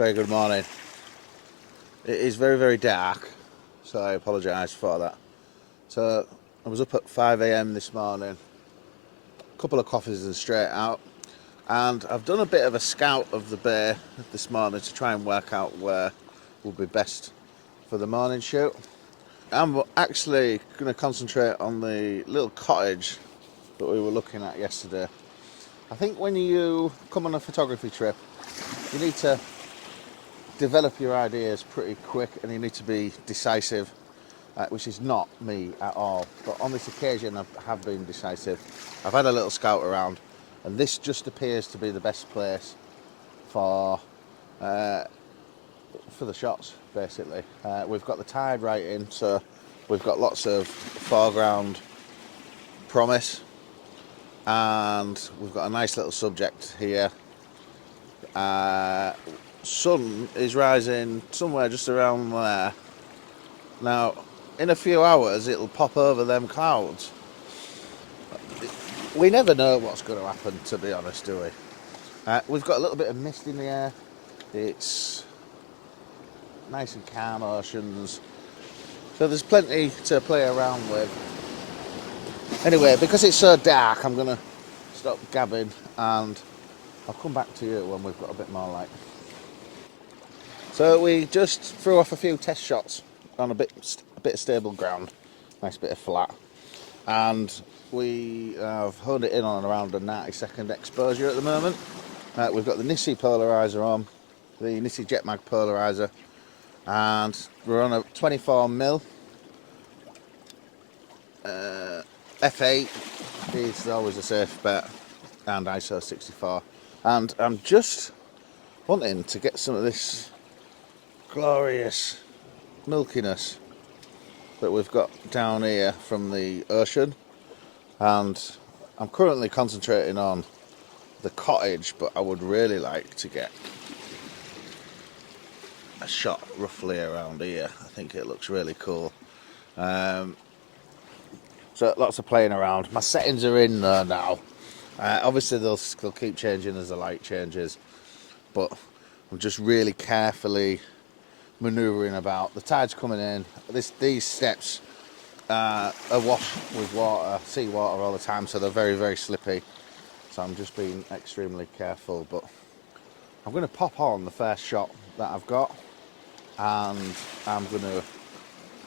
Very good morning. It is very, very dark, so I apologise for that. So I was up at 5 a.m. this morning, a couple of coffees and straight out, and I've done a bit of a scout of the bay this morning to try and work out where will be best for the morning shoot. I'm actually going to concentrate on the little cottage that we were looking at yesterday. I think when you come on a photography trip, you need to develop your ideas pretty quick and you need to be decisive, which is not me at all. But on this occasion, I have been decisive. I've had a little scout around, and this just appears to be the best place for the shots, basically. We've got the tide right in, so we've got lots of foreground promise, and we've got a nice little subject here. Sun is rising somewhere just around there. Now, in a few hours, it'll pop over them clouds. We never know what's going to happen, to be honest, do we? We've got a little bit of mist in the air. It's nice and calm oceans. So there's plenty to play around with. Anyway, because it's so dark, I'm going to stop gabbing and I'll come back to you when we've got a bit more light. So we just threw off a few test shots on a bit of stable ground, nice bit of flat, and we have honed it in on around a 90-second exposure at the moment. We've got the Nissi polarizer on, the Nissi Jetmag polarizer, and we're on a 24mm f8 is always a safe bet, and ISO 64. And I'm just wanting to get some of this glorious milkiness that we've got down here from the ocean, and I'm currently concentrating on the cottage, but I would really like to get a shot roughly around here. I think it looks really cool. So lots of playing around. My settings are in there now. Obviously they'll keep changing as the light changes, but I'm just really carefully manoeuvring about. The tide's coming in. These steps are awash with water, sea water all the time, so they're very, very slippy. So I'm just being extremely careful. But I'm going to pop on the first shot that I've got, and I'm going to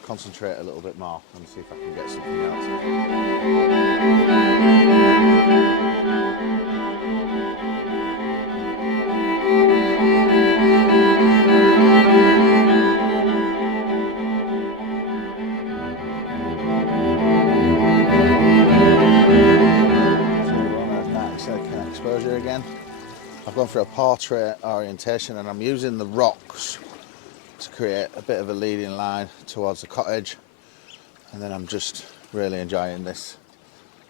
concentrate a little bit more and see if I can get something exposure again. I've gone for a portrait orientation, and I'm using the rocks to create a bit of a leading line towards the cottage, and then I'm just really enjoying this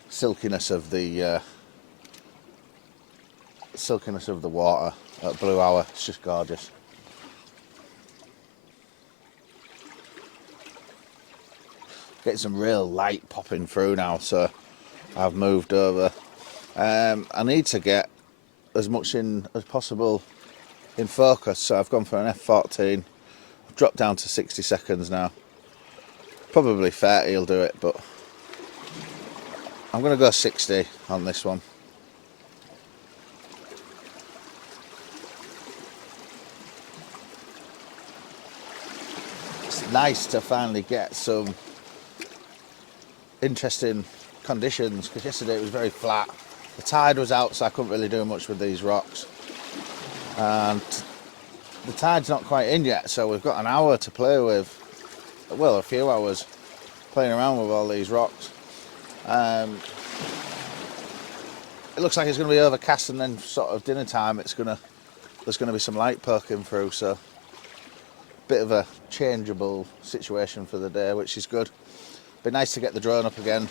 silkiness of the water at Blue Hour. It's just gorgeous. Getting some real light popping through now, so I've moved over. I need to get as much in as possible in focus, so I've gone for an f14. I've dropped down to 60 seconds now. Probably 30 will do it, but I'm going to go 60 on this one. It's nice to finally get some interesting conditions, because yesterday it was very flat The tide was out, so I couldn't really do much with these rocks. And the tide's not quite in yet, so we've got an hour to play with. Well, a few hours playing around with all these rocks. It looks like it's going to be overcast, and then sort of dinner time there's going to be some light poking through, so bit of a changeable situation for the day, which is good. Be nice to get the drone up again.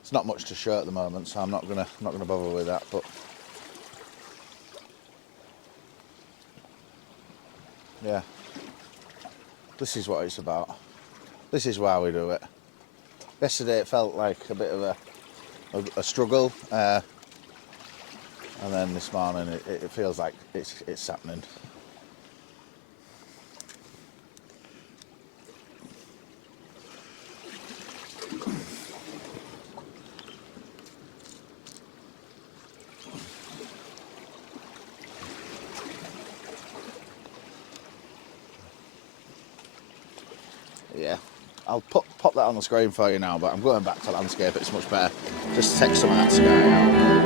It's not much to show at the moment, so I'm not gonna bother with that. But yeah, this is what it's about. This is why we do it. Yesterday it felt like a bit of a struggle, and then this morning it feels like it's happening. Yeah, I'll pop that on the screen for you now, but I'm going back to landscape. It's much better just to take some of that sky out.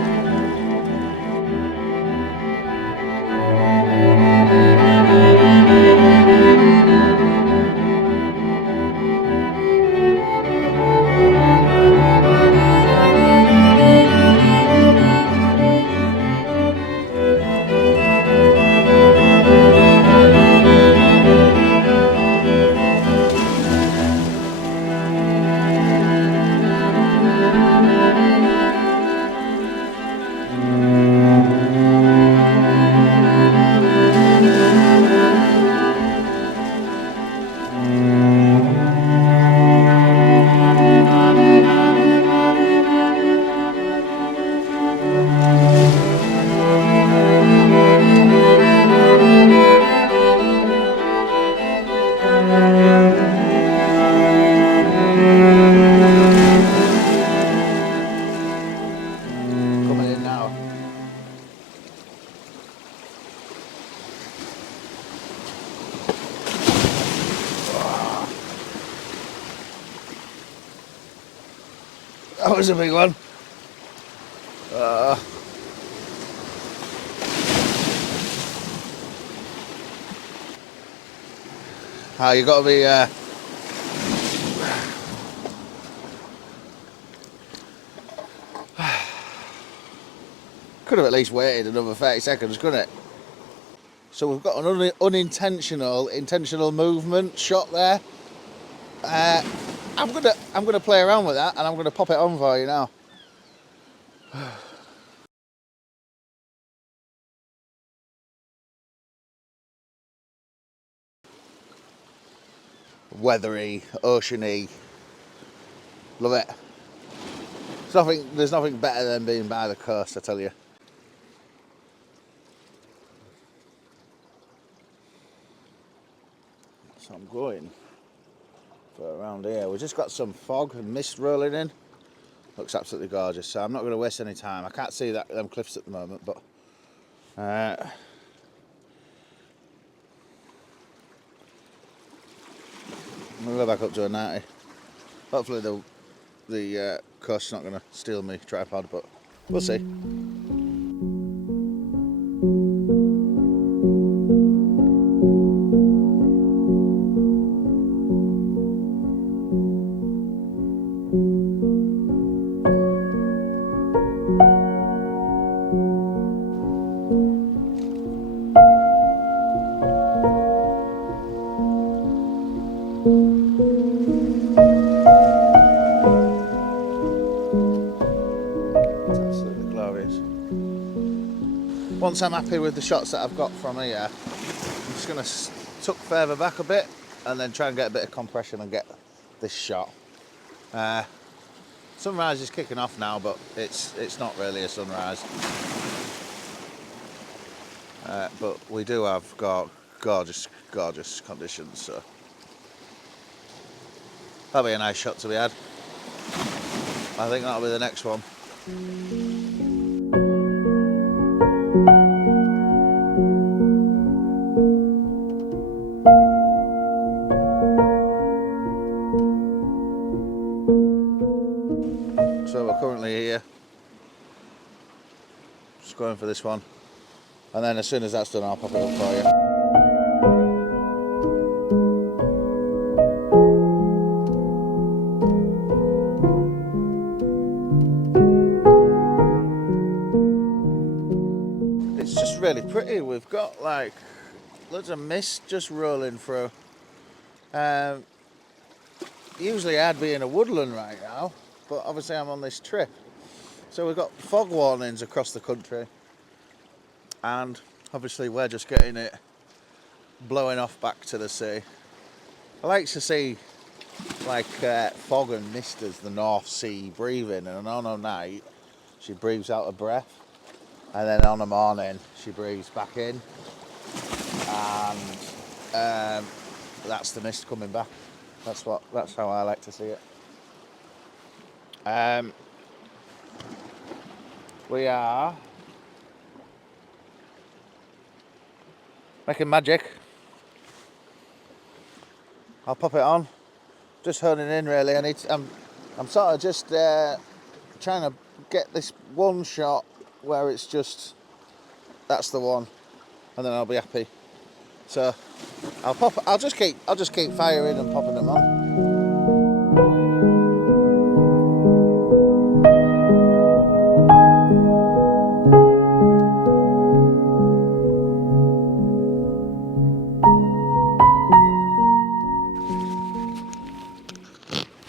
Coming in now. That was a big one. You got to be could have at least waited another 30 seconds, couldn't it? So we've got an intentional movement shot there. I'm gonna play around with that, and I'm gonna pop it on for you now. Weathery, oceany, love it. There's nothing better than being by the coast, I tell you. So I'm going for around here. We've just got some fog and mist rolling in. Looks absolutely gorgeous. So I'm not going to waste any time. I can't see them cliffs at the moment, but I'm going to go back up to a 90. Hopefully the coast's not going to steal my tripod, but we'll see. Once I'm happy with the shots that I've got from here, I'm just going to tuck further back a bit and then try and get a bit of compression and get this shot. Sunrise is kicking off now, but it's not really a sunrise. But we do have gorgeous conditions, so that'll be a nice shot to be had. I think that'll be the next one. So we're currently here. Just going for this one. And then as soon as that's done, I'll pop it up for you. It's just really pretty. We've got like loads of mist just rolling through. Usually I'd be in a woodland right now, but obviously I'm on this trip. So we've got fog warnings across the country, and obviously we're just getting it blowing off back to the sea. I like to see like fog and mist as the North Sea breathing, and on a night she breathes out of breath, and then on the morning she breathes back in, and that's the mist coming back. That's how I like to see it. We are making magic. I'll pop it on. Just honing in really. I'm sort of just trying to get this one shot where it's just that's the one, and then I'll be happy. So I'll just keep firing and popping them on.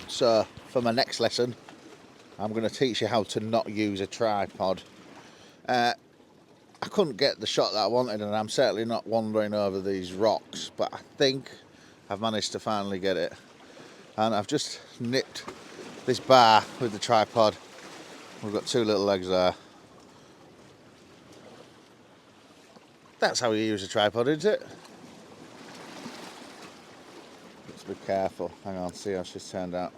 So for my next lesson, I'm going to teach you how to not use a tripod. I couldn't get the shot that I wanted, and I'm certainly not wandering over these rocks, but I think I've managed to finally get it. And I've just nipped this bar with the tripod. We've got two little legs there. That's how you use a tripod, isn't it? Let's be careful. Hang on, see how she's turned out.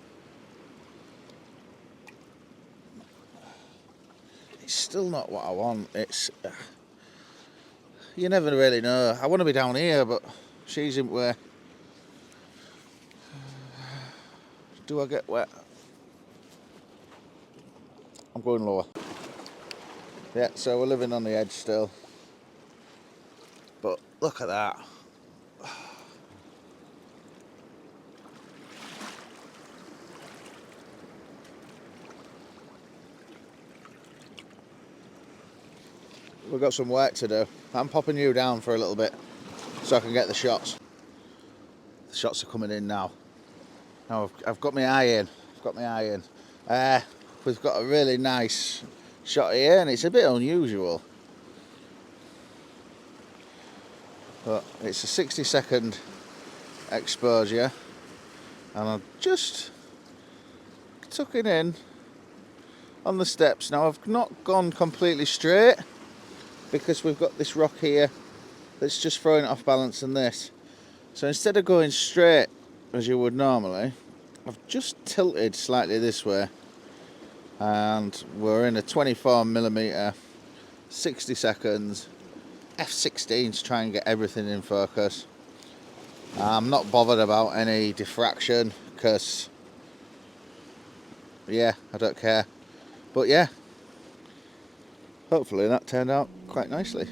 It's still not what I want. It's you never really know. I want to be down here, but she's in where. Do I get wet? I'm going lower. Yeah, so we're living on the edge still. But look at that. We've got some work to do. I'm popping you down for a little bit so I can get the shots. The shots are coming in now. Now I've got my eye in. We've got a really nice shot here, and it's a bit unusual. But it's a 60-second exposure, and I'm just tucking in on the steps. Now I've not gone completely straight because we've got this rock here that's just throwing it off balance and this. So instead of going straight as you would normally, I've just tilted slightly this way, and we're in a 24mm, 60 seconds, f16 to try and get everything in focus. I'm not bothered about any diffraction because, yeah, I don't care. But yeah, hopefully that turned out quite nicely.